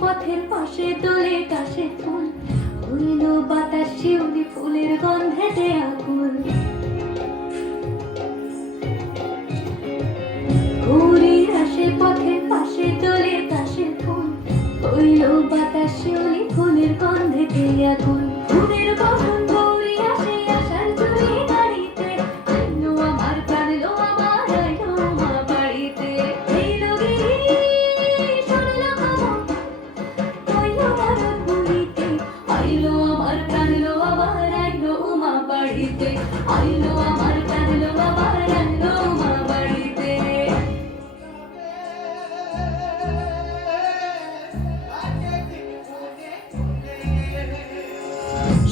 পথের পাশে দোলে কাশে ফুল, হইল বাতাস শিউলি ফুলের গন্ধেতে আকুল। ঘুরির আসে পথের পাশে দোলে কাশে ফুল, হইল বাতাস শিউলি ফুলের গন্ধেতে আকুল। ফুলের গঠন গৌরী আসে আশার চুরি গাড়িতে, আইলো আমার প্রাণ লো আমার আইলো মা বাড়িতে। এইলো গিরি শুনলো খবর, হইলো ভারত বুড়িতে, আইলো আমার প্রাণ লো আমার আইলো মা বাড়িতে, আইলো আমার প্রাণ লো আমার আইলো মা বাড়িতে।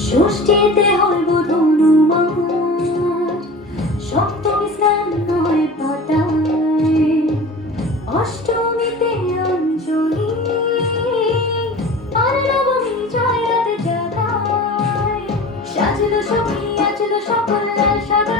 ষষ্ঠীতে হইব ধনুমাস, সপ্তমী স্নান হয় পাতায়, অষ্টমীতে অঞ্জলি, আর নবমী জয় রাতে জাগায়। সাজলো সখী আজলো সকল লাল সাদা